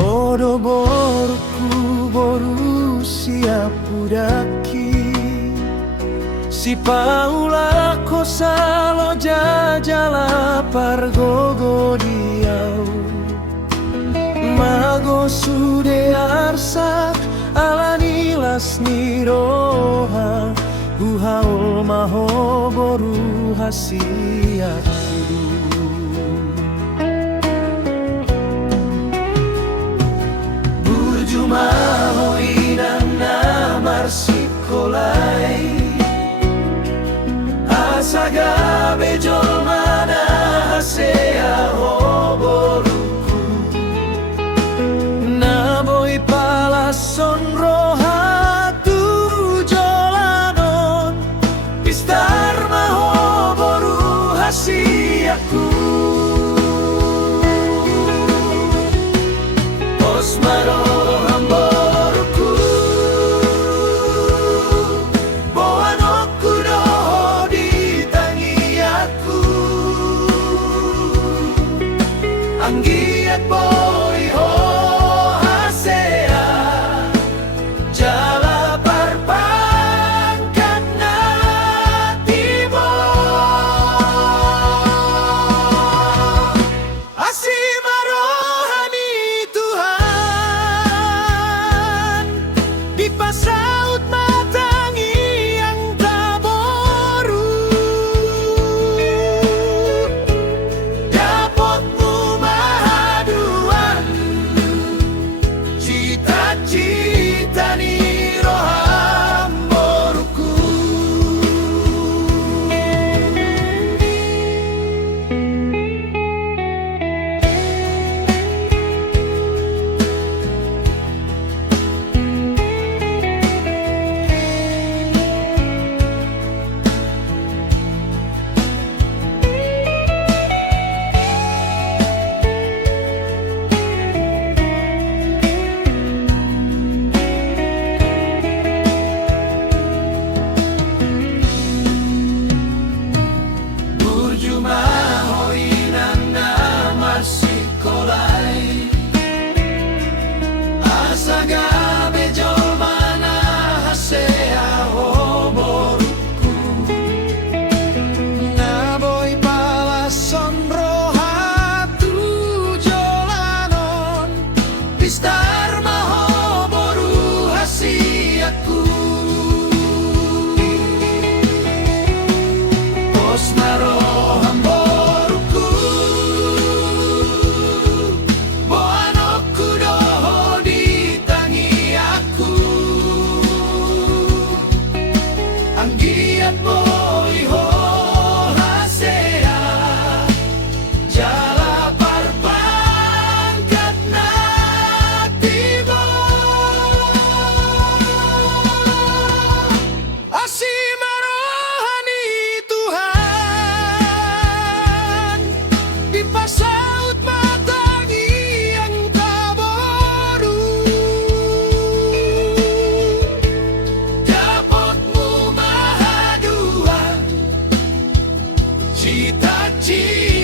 Bodo-bodoku boru siap udaki. Si Paula kosalo jajala pargogo diau. Mago sude arsa alanilas niroha. Guhaul maho boru hasiaku. Burjumaho inang namar sikolai. Asaga bejol mana hasea hoboruku. Naboy palason roha tu jolanon. Pistar maho boru hasiaku. Osmaro hamboruku. Boanoku doho ditangi aku. Anggiat boy ho hasea. Jala parpangkat na tibo. Asimarohani Tuhan. Di pasaut matangi yang taboru. Dapotmu mahaduan. Cita-cita ni roham boruku. Burjumaho inang namar sikolai. Asaga bejol mana hasea hoboruku. Naboy palason roha tu jolanon. Pistar maho boru hasiaku. Osmaro hamboruku. Boanoku doho ditangi aku. Anggiat boy ho hasea. Jala parpangkat na tibo. Asimarohani Tuhan. Di pasaut matangi yang taboru. Dapotmu mahaduan. Cita-cita